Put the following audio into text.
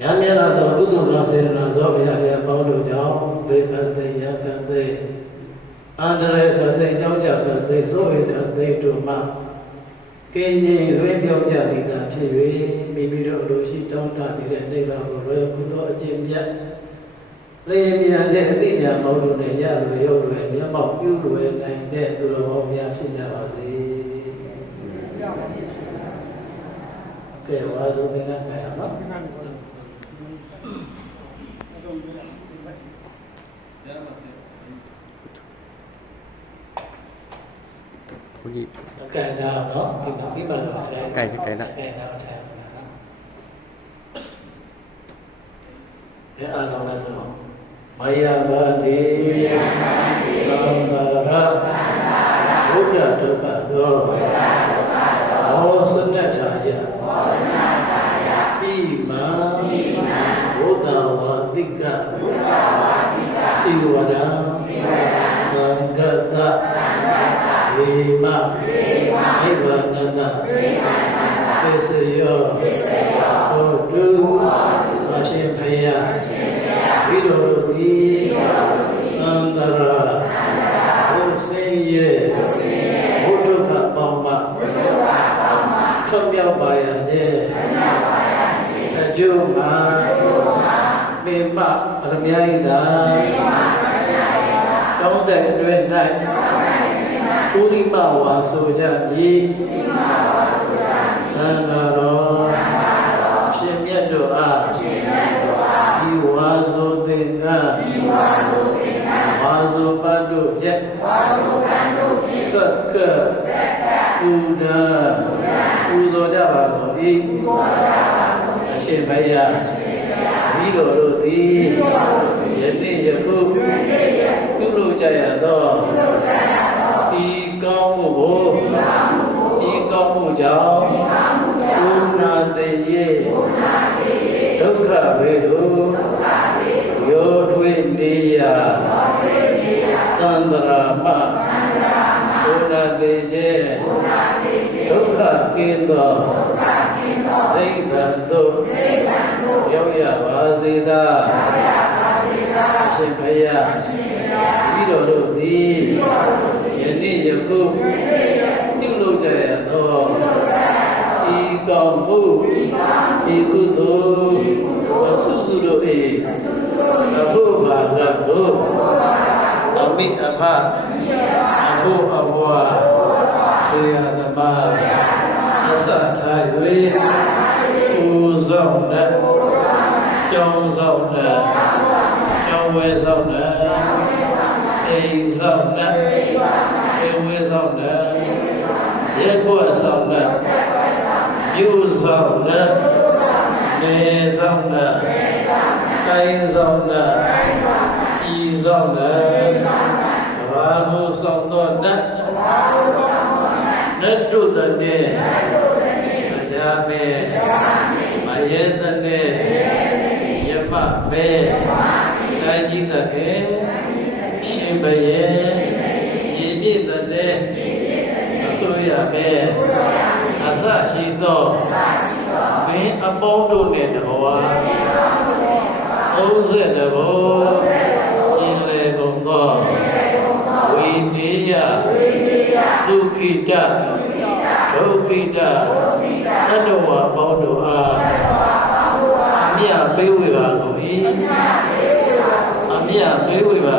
ညာမြတ်လာသောကုသိုလ်ကောင်းစေတနာသောဘုရားရဲ့ပေါင်းတို့ကြောင့်ဒေခသိယခသိအန္တရာယ်ခသိကြောင့်ကြခသိသောဧခသိတို့မှကင်းငြိမ်ရွေးပြောင်းကြသည်သာဖြစ်၍မိမိတို့လိုရှိတောင်းတနေတဲ့နိဗ္ဗာန်ကိုလွယ်ကူသောအကျင့်မြတ်လျင်မြန်တဲ့အတိညာပေါင်းတို့နဲ့ရလွယ်ရုပ်လွယ်မျက်မှောက်ပြုလွယ်နိုင်တဲ့သူတော်ကောင်းများဖြစ်ကြပါစေကဲဝါစုသင်္ကန်းကြရအောင်နော်ဘုရားကဲဒါတော့ဒီမှာတော့ထိုင်ကဲတော့ထိုင်နော်ကဲအားလုံးလည်းဆိုမယဘာတိသံဃာရဘုရားဒုက္ခတော့မောစနထာယဣမံဘုဒ္ဓဝါတိကစီဝရံသံဃတဝိမနိဗ္ဗာနတပစ္စယောဟောတုအရှင်ဖယားဝိရောတိအန္တရာဘုစိယေဘုဒ္ဓကပေါင်းမှထွတ်မြောက်ပါရခြင်းအကျိုးမှာမေမပရမယိတာကောင်းတဲ့အတွင်း၌ပုရိမဝါဆိုကြပြီသံဃာတော်အရှင်မြတ်တို့အားဤဝါဆိုသင်္ကဝါဆိုပတ်တို့ဖြင့်သက္ကပူဒာပူဇော်ကြပါကုန်၏အရှင်ဘုရားဤလိုတို့သည်ယနေ့ယခုပြုလုပ်ကြရသောဤကောင်းမှုကိုဤကောင်းမှုကြောင့်ဘုနာတေယေဒုက္ခဘေတို့ရောထွေးနေရသန္တရာမဘုနာတေကျေဒုက္ခကင်းသောနိဗ္ဗာန်သို့ရောက်ရပါစေသာအရှင်ဘုရားဤတော်တို့သည်ယနေ့ယခုပြုလုပ်ကြရသောဤကောင်းမှုဤကုသိုလ်အဆုစုတို့၏အဖို့ဘာကတို့အမိအဖအဖို့အဘွားဆေယသမားအစထိုင်၍ပူဇော်တဲ့ကျောင်းဆောင်တဲ့ကျောင်းဝဲဆောင်တဲ့အိမ်ဆောင်တဲ့အိမ်ဝဲဆောင်တဲ့ရက်ကွက်ဆောင်တဲ့မြို့ဆောင်တဲ့နေဆောင်တဲ့တိုင်းဆောင်တဲ့ဤဆောင်တဲ့ကဘာကိုဆောင်တော့တဲ့နတ်တို့တဲ့အကြမေမယေတနေယမမေတိုင်းကြီးတခေရှင်ဘယေဤမြင့်တဲ့အစိုးရမေအစရှိသောမင်းအပေါင်းတို့နဲ့တဘဝ30တဘောကျင်လေကုန်သောဝိနေယဒုက္ခိတဒုက္ခိတတတဝါပေါင်းတို့အားအမြတ်ပေးဝေပါကုန်၏အမြတ်ပေးဝေပါ